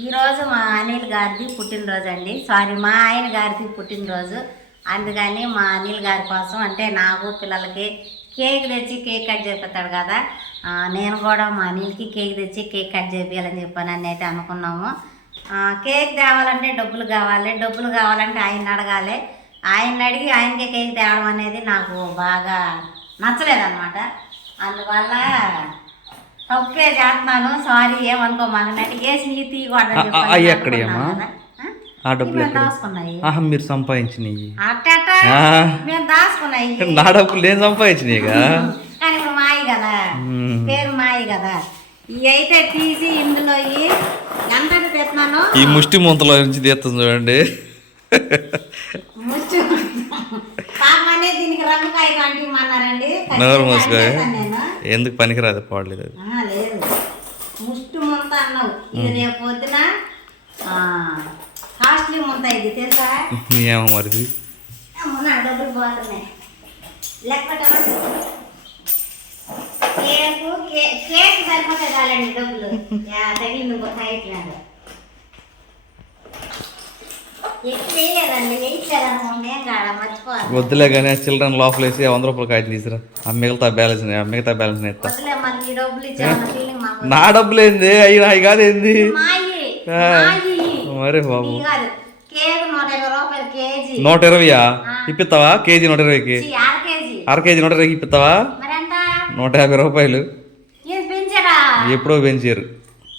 ఈరోజు మా అనిల్ గారిది పుట్టినరోజు అండి. సారీ మా ఆయన గారిది పుట్టినరోజు. అందుకని మా అనిల్ గారి కోసం అంటే నాకు పిల్లలకి కేక్ తెచ్చి కేక్ కట్ చేపిస్తాడు కదా. నేను కూడా మా అనిల్కి కేక్ తెచ్చి కేక్ కట్ చేపించాలని చెప్పాను అని అయితే అనుకున్నాము. కేక్ తేవాలంటే డబ్బులు కావాలి. డబ్బులు కావాలంటే ఆయన అడగాలి. ఆయన అడిగి ఆయనకే కేక్ తేవడం అనేది నాకు బాగా నచ్చలేదన్నమాట. అందువల్ల తప్పే చేస్తున్నాను. సారీ ఏమనుకో చెప్పి అయ్యి అనుకున్నాను ఎక్కడియమ్మా? కదా. ఆ? డబ్బులు ఆహా మీరు సంపాదించినవి ఆ. మేము దాచుకున్నాయి. నా డబ్బులు నేను సంపాదించినాయిగా? కానీ ఇప్పుడు మాయి కదా. పేరు మాయి కదా. ఇవి అయితే తీసి ఇందులో ఎంత తెస్తున్నాను ఈ ముష్టి ముంతలో నుంచి తీస్తుంది చూడండి. దీనికి రంగుకాయ కాంటిమన్నారండి నోరు మూసుకో. నేను. ఎందుకు పనికిరాదు పాడలేదు? అది లేదు. ముష్టి ముంత అన్నావు. ఇది రేపు పొద్దున ఆ, కాస్ట్లీ ముంత ఇది తెలుసా? ఏమో నా డబ్బులు పోతున్నాయి. పెట్టమని కేకు కేక్ సరిపోతే చాలండి డబ్బులు. తగిలింది ఇంకో సైట్ వద్దులే కానీ చిల్డ్రన్ లోపల వేసి వంద రూపాయలు కాయలు తీసురా. ఆ మిగతా బ్యాలెన్స్ మిగతా బ్యాలెన్స్ మాకు. నా డబ్బులు ఏంది? అయ్యి మాయి ఆ. మాయి. మరే బాబు. నీ కాదు నూట ఇరవైయా? ఇప్పిస్తావా కేజీ నూట ఇరవైకి? అర కేజీ. నూట ఇరవైకి ఇప్పిస్తావా నూట యాభై రూపాయలు. ఎప్పుడో పెంచారు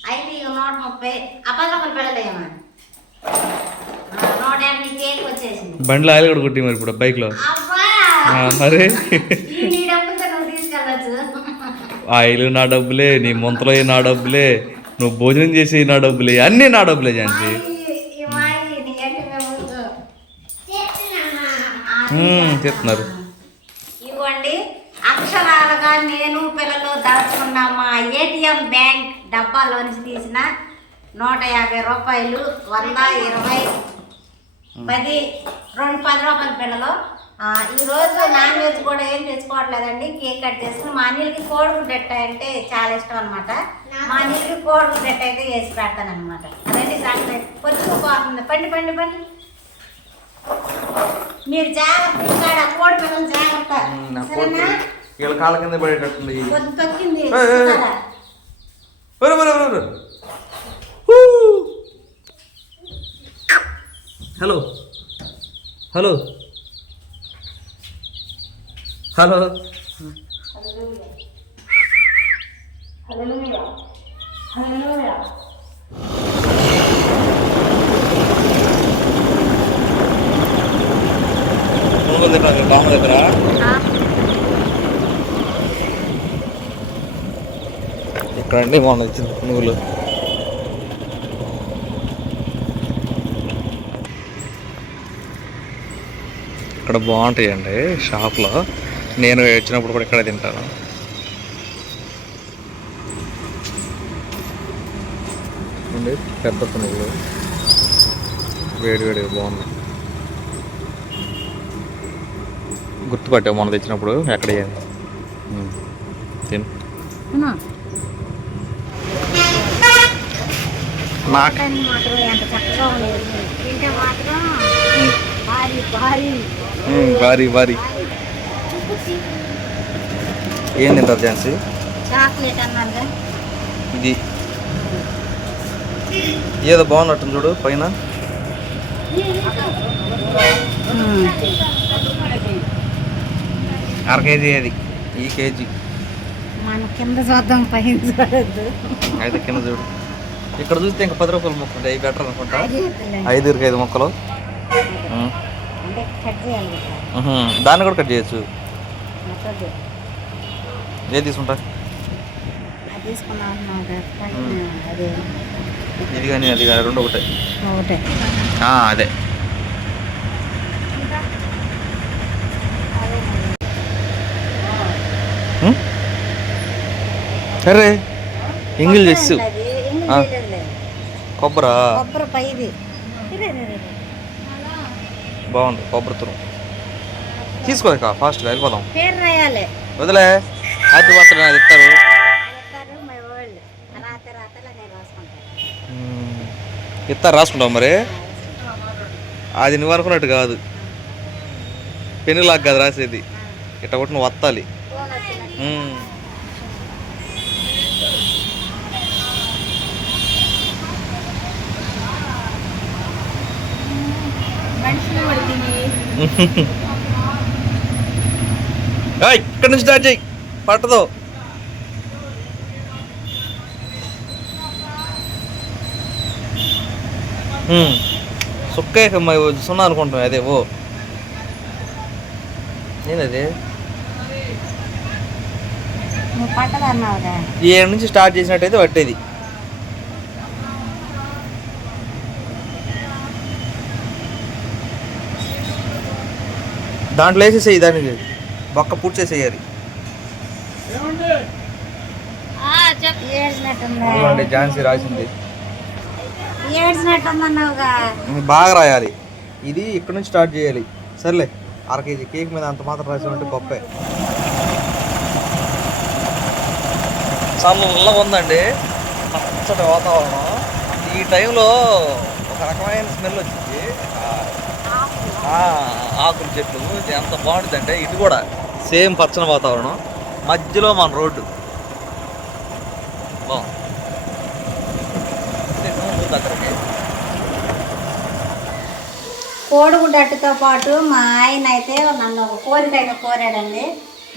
అయితే ఇక నూట ముప్పై ఆ పది రూపాయలు పెడలేమా నూట యాభై కేక్ వచ్చేసింది బండిలో ఆయిల్ కూడా కొట్టి మరి ఇప్పుడు బైక్లో. మరి? ఆయిల్ నా డబ్బులే నీ ముంతలో నా డబ్బులే నువ్వు భోజనం చేసి నా డబ్బులే అన్నీ నా డబ్బులే మ్మ్, చెప్తున్నారు ఇవ్వండి. అక్షరాలుగా నేను పిల్లలు దాచుకున్న మా ఏటీఎం బ్యాంక్ డబ్బాలోంచి తీసిన నూట యాభై రూపాయలు వంద ఇరవై పది రెండు పది రూపాయల పిల్లలు. ఆ, ఈరోజు నాన్ వెజ్ కూడా ఏం తెచ్చుకోవట్లేదండి. కేక్ కట్ చేసుకుని మా అనిల్కి కోడిగుడ్డెట్ట అంటే చాలా ఇష్టం అనమాట మా అనిల్కి కోడిగుడ్డెట్ట అయితే వేసి పెడతాను అనమాట అదండి సంగతి పొచ్చుకుపోతుంది పండి పండి పండి. మీరు జాగ్రత్త ఇక్కడ కోడి పిల్లలు జాగ్రత్త. సరేనా? వీళ్ళ కాళ్ళ కింద పడేటట్టుంది. కొద్ది తొక్కింది. Hello hello hello hallelujah. Hallelujah. నువ్వు దగ్గర బామ్మ దగ్గర ఆ, ఇక్కడ అండి మొన్న ఇచ్చింది నువ్వులు ఇక్కడ బాగుంటాయండి షాప్లో. నేను వచ్చినప్పుడు కూడా ఇక్కడే తింటాను. పెద్ద పునుగులు. వేడి వేడిగా బాగున్నాయి. గుర్తుపట్టావు మొన్న తెచ్చినప్పుడు ఎక్కడ తిను. నాకు భారీ భారీ ఏం తింటారు అన్నారుగా ఇది. ఏదో బాగున్నట్టుంది చూడు పైన. అర కేజీ అది ఈ కేజీ. మన కింద చూద్దాం పైన చూడద్దు. అయితే కింద చూడు. ఇక్కడ చూస్తే ఇంకా పది రూపాయలు మొక్క ఉంటాయి అవి బెటర్ అనుకుంటా. ఐదుకి ఐదు మొక్కలు. దాన్ని కూడా కట్ చేయొచ్చు. ఏది తీసుకుంటా? ఇది కానీ అది కానీ రెండు ఒకటే. ఒకటే. అదే. ఎంగిల్ అది ఇంగిల్. చేయడంలే. కొబ్బరా? కొబ్బరి పైది. బాగుంది కొబ్బరి తురం తీసుకో ఇక ఫాస్ట్గా వెళ్ళిపోదాం. పేరు రాయాలి. వదిలే హ్యాపీ బర్త్డే అది ఇస్తారు చెప్తారు మై వరల్డ్ రాత రాతలా నేను రాసుకుంటాను ఉం. ఇస్తా రాసుకుంటావు మరి? అది నువ్వు అనుకున్నట్టు కాదు. పెన్ను లాగా కాదు రాసేది. ఇట్ట కొట్టి నువ్వు వత్తాలి. ఇక్కడి నుంచి స్టార్ట్ చేయి. పట్టదు. సుక్కే సున్నా అనుకుంటాం అదే ఓ. ఏంటది ఏడు నుంచి స్టార్ట్ చేసినట్టయితే పట్టేది. దాంట్లో వేసేసేయి దానికి బొక్క పూర్తి చేసేయాలి ఇదిగోండి ఝాన్సీ రాసింది. బాగా రాయాలి. ఇది ఇక్కడ నుంచి స్టార్ట్ చేయాలి. సర్లే అర కేజీ కేక్ మీద అంత మాత్రం రాసామంటే గొప్పే. చల్లగా ఉందండి. పచ్చటి వాతావరణం. ఈ టైంలో ఒక రకమైన స్మెల్ వచ్చింది. ఆకుల చెట్లు ఇది ఎంత బాగుంటుందంటే ఇది కూడా సేమ్ పచ్చని వాతావరణం. మధ్యలో మన రోడ్డు. బాగుంది. ఇది ఉంటుంది అక్కడికి కోడిగుడ్డు అట్టుతో పాటు మా ఆయన అయితే నన్ను ఒక కోరిక అయితే కోరాడండి.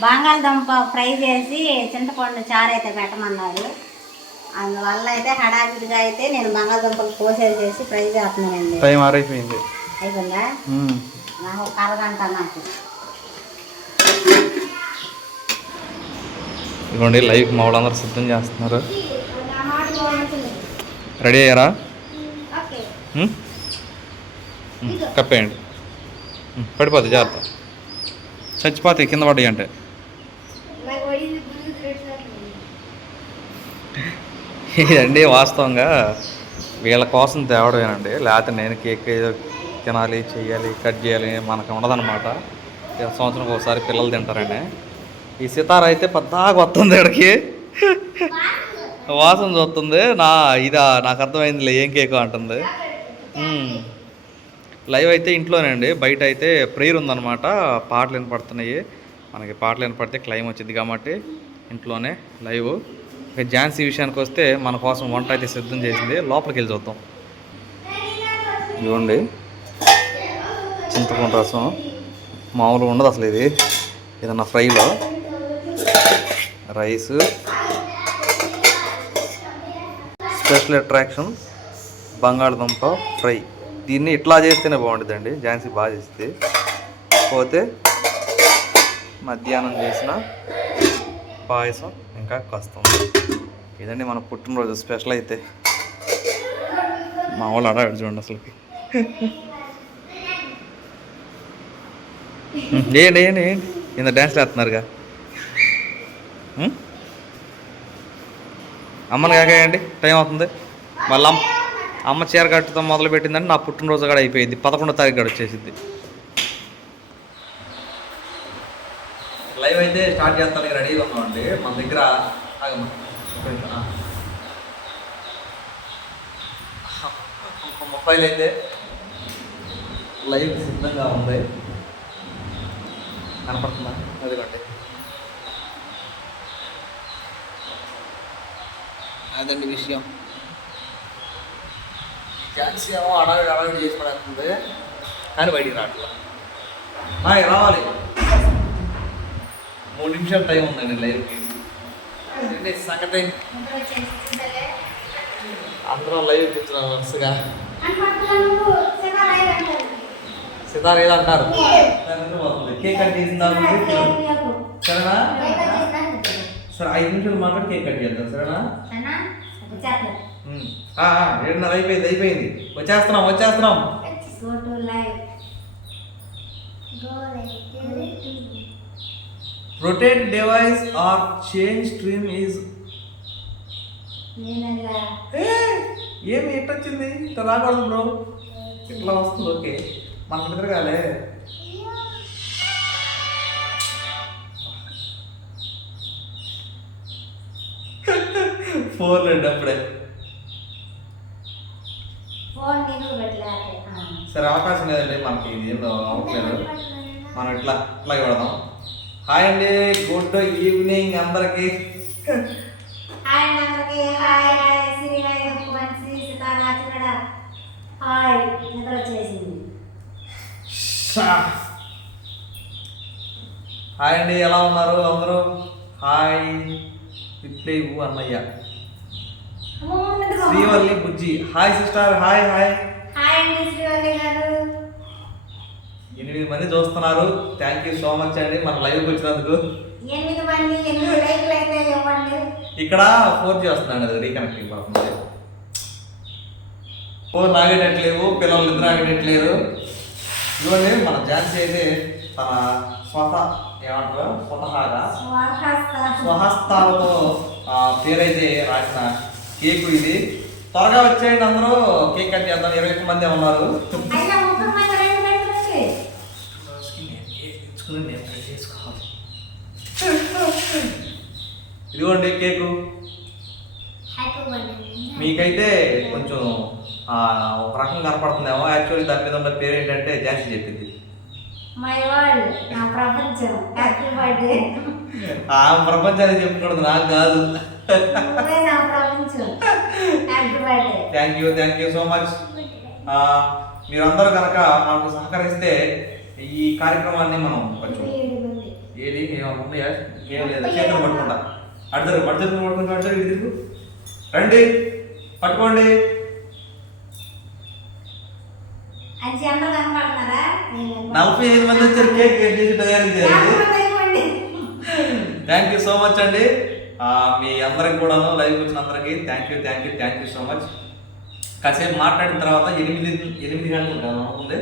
బంగాళదుంప ఫ్రై చేసి చింతపండు చారు అయితే పెట్టమన్నారు. అందువల్ల అయితే హడావిడిగా అయితే నేను బంగాళదుంపలు కోసేది చేసి ఫ్రై చేస్తున్నానండి. టైం ఆరైపోయింది. అయిపోయిందా? నాకు ఒక అరగంట నాకు. ఇదిగోండి లైవ్ మా వాళ్ళందరూ సిద్ధం చేస్తున్నారు. రెడీ అయ్యారా? కప్పేయండి. పడిపోతుంది జాగ్రత్త. చచ్చిపోతాయి కింద పడ్డాయి అంటే. ఇదండి వాస్తవంగా వీళ్ళ కోసం తేవడమేనండి. లేకపోతే నేను కేక్ ఏదో తినాలి చేయాలి కట్ చేయాలి మనకు ఉండదన్నమాట. సంవత్సరం ఒకసారి పిల్లలు తింటారండి. ఈ సితార అయితే పెద్దగా వస్తుంది ఇక్కడికి. వాసన చూస్తుంది. నా ఇదా నాకు అర్థమైందిలే ఏం కేక్ అంటుంది. లైవ్ అయితే ఇంట్లోనే అండి. బయట అయితే ప్రేయర్ ఉందన్నమాట. పాటలు వినపడుతున్నాయి. మనకి పాటలు వినపడితే క్లైమ్ వచ్చింది కాబట్టి ఇంట్లోనే లైవ్. ఇక ఝాన్సీ విషయానికి వస్తే మన కోసం వంట అయితే సిద్ధం చేసింది. లోపలికి వెళ్ళి చూద్దాం. ఇవ్వండి చింతపండు రసం. మామూలుగా ఉండదు అసలు ఇది. ఏదన్నా ఫ్రైలో. రైస్. స్పెషల్ అట్రాక్షన్ బంగాళదుంప ఫ్రై. దీన్ని ఇట్లా చేస్తేనే బాగుంటుందండి. ఝాన్సీ బాగా చేస్తే. పోతే మధ్యాహ్నం చేసిన పాయసం ఇంకా కస్తుంది ఇదండి మన పుట్టినరోజు స్పెషల్ అయితే. మా వాళ్ళు అడాడు చూడండి అసలుకి. ఏంటి ఏంటి ఏంటి? ఇంత డ్యాన్స్ వేస్తున్నారుగా అమ్మని కాకేయండి టైం అవుతుంది. మళ్ళీ అమ్మ అమ్మ చీర కట్టుతో మొదలు పెట్టిందని నా పుట్టినరోజు కూడా అయిపోయింది. పదకొండో తారీఖు కూడా వచ్చేసింది. లైవ్ అయితే స్టార్ట్ చేస్తానికి రెడీగా ఉన్నామండి. మన దగ్గర మొబైల్ అయితే లైవ్ సిద్ధంగా ఉంది. కనపడుతుందా? అదిగోండి. అదండి విషయం. ఝాన్సీ ఏమో అడవి అడవి చేసి పడేస్తుంది. కానీ బయటికి రావట్లా రావాలి. మూడు నిమిషాల టైం ఉందండి లైవ్కి. ఏంటి సంగతి? అందరం లైవ్ కూర్చున్నాం వరుసగా. సితార్ ఏదో అంటారు కేక్ కట్ చేసిందా సరేనా? సరే ఐదు నిమిషాలు మాట్లాడి కేక్ కట్ చేద్దాం. సరేనా? ఏడున్నర అయిపోయింది అయిపోయింది. వచ్చేస్తున్నాం వచ్చేస్తున్నాం. Rotate device or change stream is ఏమి ఎట్టొచ్చింది? ఇట్లా రాకూడదు బ్రో ఇట్లా వస్తుంది? ఓకే. మనకు ఎదురుగాలే. ఫోన్ లేండి అప్పుడే సరే అవకాశం లేదండి మనకి ఏం అవ్వట్లేదు మనం ఇట్లా ఇట్లా పెడదాం. హాయ్ అండి గుడ్ ఈవినింగ్ అందరికి. హాయ్ అందరికి. Hi hi Sri hi hi నిద్ర వచ్చేసింది. హాయ్ అండి ఎలా ఉన్నారు అందరూ? హాయ్ విప్లేవు అన్నయ్య. శ్రీవల్లి బుజ్జి. Hi sister hi hi. ఎనిమిది మంది చూస్తున్నారు. థ్యాంక్ యూ సో మచ్ అండి మన లైవ్కి వచ్చినందుకు. ఇక్కడ ఫోర్ జీ వస్తున్నాడు అది రీకనెక్టింగ్ అవుతుంది ఫోర్ ఆగేటట్లేవు పిల్లలు నిద్ర ఆగేటట్లేరు ఇవన్నీ మన ఝాన్సీ అయితే తన స్వత ఏమంటారు? స్వతహాగా. స్వాహస్త స్వహస్తాలతో పేరైతే రాసిన కేకు ఇది. త్వరగా వచ్చేయండి అందరూ. కేక్ కట్ చేద్దాం. ఇరవై ఒక్క మంది ఉన్నారు. ఇదిగోండి కేకు. మీకైతే కొంచెం ఒక రకం కనపడుతుందేమో. యాక్చువల్లీ దాని మీద ఉన్న పేరు ఏంటంటే ఝాన్సీ చెప్పింది. మై వరల్డ్ నా ప్రపంచం హ్యాపీ బర్త్డే. ఆ ప్రపంచాన్ని చెప్పకూడదు నాకు కాదు. నువ్వే నా ప్రపంచం. Happy birthday. Thank you thank you so much మీరందరూ కనుక మనకు సహకరిస్తే ఈ కార్యక్రమాన్ని మనం కొంచెం ఏది? ఏమైనా ఉన్నాయా? ఏం లేదు. చేతులు పట్టుకుంటా. అడుగుతారు మడి చేతులు పట్టుకుంటా తిరుగు. రండి. పట్టుకోండి అది అందరూ కనపడుతున్నారా నలభై ఐదు మంది వచ్చారు? కేక్ కట్ చేసి తయారు చేయాలి. థ్యాంక్ యూ సో మచ్ అండి. ఆ, మీ అందరికి కూడాను లైవ్ వచ్చిన అందరికి thank you thank you thank you so much కాసేపు మాట్లాడిన తర్వాత ఎనిమిది ఎనిమిది గంటలు కదా ఉంది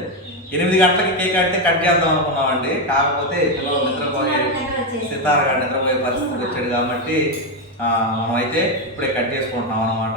ఎనిమిది గంటలకి కేక్ కడితే కట్ చేద్దాం అనుకున్నామండి. కాకపోతే పిల్లలు నిద్రపోయే సితార గారు నిద్రపోయే పరిస్థితి వచ్చాడు కాబట్టి ఆ, మనం అయితే ఇప్పుడే కట్ చేసుకుంటున్నాం అనమాట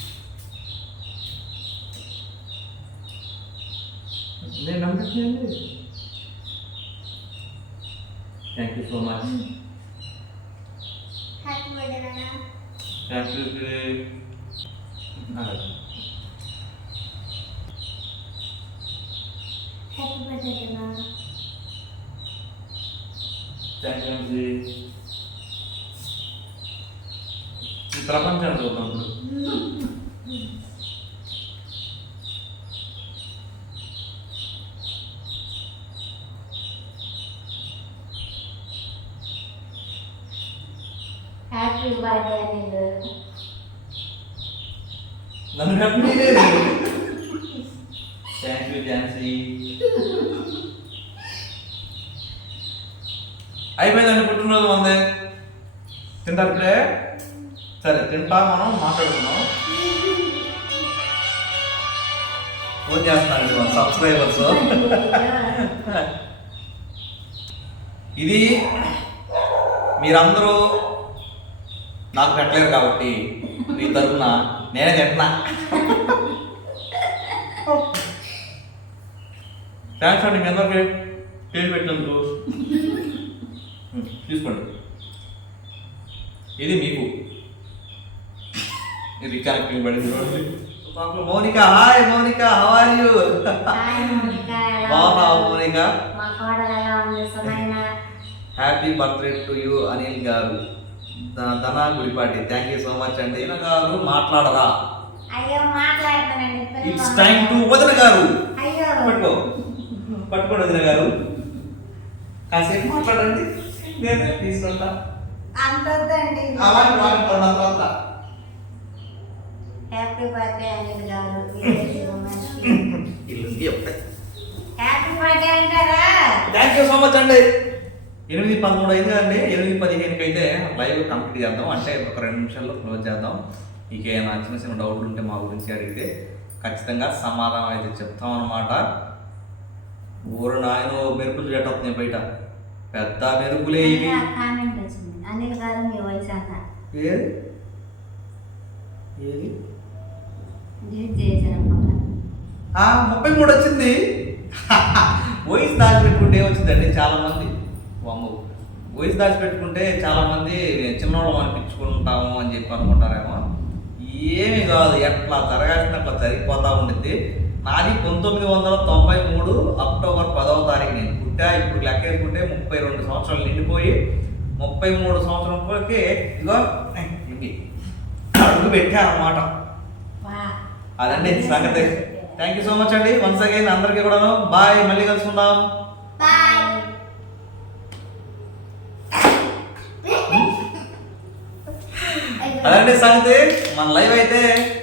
నేను నమ్మట్లేదు thank you so much happy birthday నాన్న థ్యాంక్ యూ హ్యాపీ బర్త్డే నాన్న థ్యాంక్ యూ ఈ ప్రపంచాన్ని చూద్దాం ఇప్పుడు హ్యాపీ బర్త్డే అనిల్ నన్ను హ్యాపీ థ్యాంక్ యూ ఝాన్సీ అయిపోయిందండి పుట్టినరోజు మంది తింటారు ఇప్పుడే సరే తింటా మనం మాట్లాడుకుందాం. ఫోన్ చేస్తున్నారండి మన సబ్స్క్రైబర్స్ ఇది మీరందరూ నాకు పెట్టలేరు కాబట్టి మీ తరఫున నేనే తింటున్నా. థ్యాంక్స్ అండి మీ అందరికి పేరు పెట్టినందుకు. తీసుకోండి. ఇది మీకు. ఇది కనెక్టింగ్ పడింది. Mounika hi Mounika how are you hi Mounika బాగున్నావు happy birthday to you Anil garu. Dhana Gudipati thank you so much అండి. ఈయన గారు మాట్లాడరా? అయ్యో మాట్లాడతానండి. పిల్లలు ఇట్స్ టైం టు వదిన గారు. పట్టుకో. పట్టుకోండి వదిన గారు. కాసేపు మాట్లాడండి. నేను తీసుకుంటా అంత వద్దండి. అలాంటి మాట్లాడుతున్నా తర్వాత happy birthday Anil garu. Happy birthday అంటారా? థ్యాంక్ యూ సో మచ్ అండి. ఎనిమిది పదమూడు అయింది కదండి. ఎనిమిది పదిహేనుకి అయితే లైవ్ కంప్లీట్ చేద్దాం. అంటే ఒక రెండు నిమిషాల్లో క్లోజ్ చేద్దాం. ఇక ఏమైనా చిన్న చిన్న డౌట్లు ఉంటే మా గురించి అడిగితే ఖచ్చితంగా సమాధానం అయితే చెప్తాం అనమాట ఊరు నాయన మెరుపులు చెట్టవుతున్నాయి బయట. పెద్ద మెరుపులే ఇవి. ముప్పై మూడు వచ్చింది. వయసు దాచిపెట్టుకుంటే ఏమొచ్చిందండి? చాలా మంది. వామ్మ. వయసు దాచిపెట్టుకుంటే చాలా మంది చిన్నవాళ్ళం అనిపించుకుంటాము అని చెప్పి అనుకుంటారేమో. ఏమి కాదు ఎట్లా జరగాల్సిన అట్లా జరిగిపోతా ఉండిద్ది. నాది పంతొమ్మిది వందల తొంభై మూడు అక్టోబర్ పదవ తారీఖు నేను పుట్టా ఇప్పుడు లెక్కేసుకుంటే ముప్పై రెండు సంవత్సరాలు నిండిపోయి ముప్పై మూడు సంవత్సరాలకి ఇగో ఇది అడుగు పెట్టా అన్నమాట అదండి సంగతి. థ్యాంక్ యూ సో మచ్ అండి. వన్స్ అగైన్ అందరికీ కూడాను. బాయ్ మళ్ళీ కలుసుకుందాం. అదండి సంగతి మన లైవ్ అయితే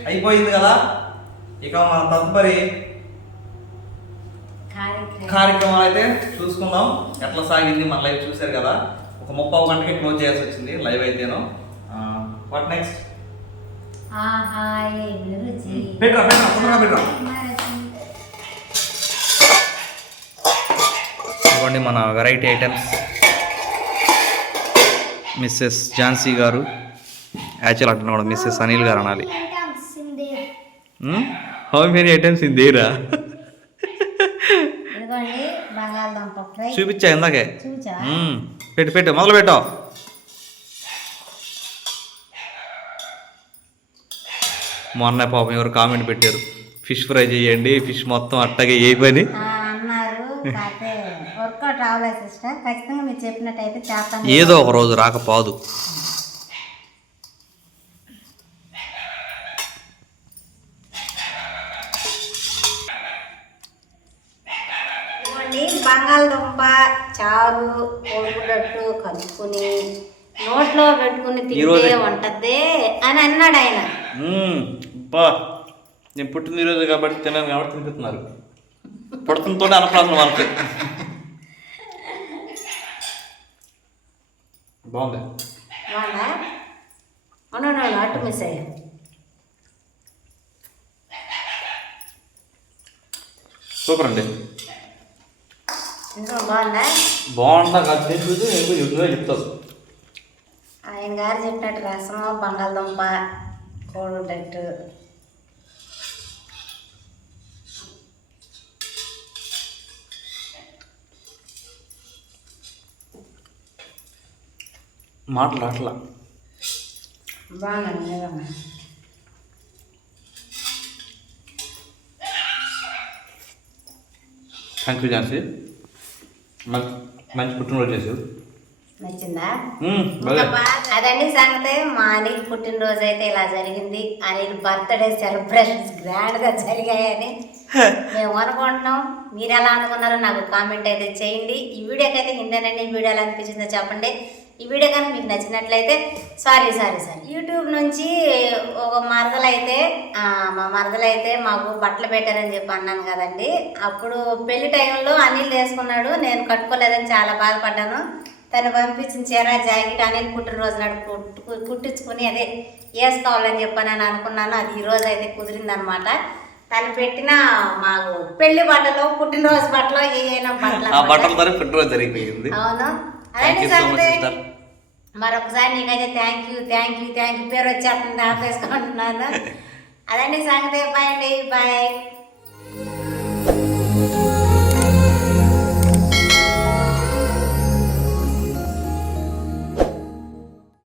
అయిపోయింది కదా? ఇక మన తదుపరి కార్యక్రమం. కార్యక్రమం అయితే చూసుకుందాం. ఎట్లా సాగింది మన లైవ్ చూశారు కదా? ఒక ముప్పై గంటకి క్లోజ్ చేయాల్సి వచ్చింది లైవ్ అయితేను. వాట్ నెక్స్ట్ ఆహా ఏమి రుచి పెట్టరా పెట్టరా తొందరగా పెట్టరా ఇవ్వండి మన వెరైటీ ఐటమ్స్ మిస్సెస్ ఝాన్సీ గారు. యాక్చువల్ అంటున్నా కూడా మిస్సెస్ అనిల్ గారు అనాలి. హౌ మెనీ ఐటమ్స్ ఇన్ దేరా చూపించా ఇందాకే. పెట్టు పెట్టు మొదలు పెట్టావు మొన్న పాపం ఎవరు కామెంట్ పెట్టారు. ఫిష్ ఫ్రై చేయండి ఫిష్ మొత్తం అట్టగే ఏ పని ఏదో ఒక రోజు రాకపోదు ఇదిగోండి బంగాళదుంప చారు కొడుకుడట్టు కలుపుకుని నోట్లో పెట్టుకుని తింటే. ఉంటదే అని అన్నాడు ఆయన. బా నేను పుట్టిన ఈరోజు కాబట్టి తిన్నాను కాబట్టి తినిపిస్తున్నారు. పుడుతుంతో అనప్రాసం వాళ్ళకి బాగుంది. బాగుందా? అవును అట్టు మిస్ అయ్యా. సూపర్ అండి. బాగుందా? బాగుందా కాదు. నేను చూసి నీకు యూట్యూబ్లో చెప్తాను. ఆయన గారు చెప్పినట్టు రసము బంగాళదుంప కోడుడట్టు మాటలు అట్లా. బాగుంది నిజంగా థ్యాంక్ యూ ఝాన్సీ మంచి పుట్టినరోజు చేసావు. నచ్చిందా. అదండి సంగతి మా అనిల్ పుట్టినరోజు అయితే ఇలా జరిగింది. అనిల్ బర్త్డే సెలబ్రేషన్స్ గ్రాండ్గా జరిగాయని మేము అనుకుంటున్నాం. మీరు ఎలా అనుకున్నారో నాకు కామెంట్ అయితే చేయండి. ఈ వీడియోకి అయితే ఇంతేనండి. ఈ వీడియో ఎలా అనిపించిందో చెప్పండి. ఈ వీడియో కానీ మీకు నచ్చినట్లయితే సారీ సారీ సారీ. యూట్యూబ్ నుంచి ఒక మరదలైతే మా మరదలైతే మాకు బట్టలు పెట్టారని చెప్పి అన్నాను కదండి. అప్పుడు పెళ్ళి టైంలో అనిల్ వేసుకున్నాడు. నేను కట్టుకోలేదని చాలా బాధపడ్డాను. తను పంపించిన చీర జాకెట్ అనిల్ పుట్టినరోజు నాడు కుట్టు కుట్టించుకుని అదే వేసుకోవాలని చెప్పని అని అనుకున్నాను. అది ఈ రోజు అయితే కుదిరిందనమాట. తను పెట్టిన మాకు పెళ్ళి బట్టలు పుట్టినరోజు బట్టలు ఏవైనా బట్టలు పుట్టినరోజు జరిగిపోయింది. అవును. Thank you so much sister మరొకసారి నీకైతే thank you thank you thank you పేరు వచ్చేస్తుంది ఆపేసుకుంటున్నాను. అదండి సంగతి. బాయ్ అండి బాయ్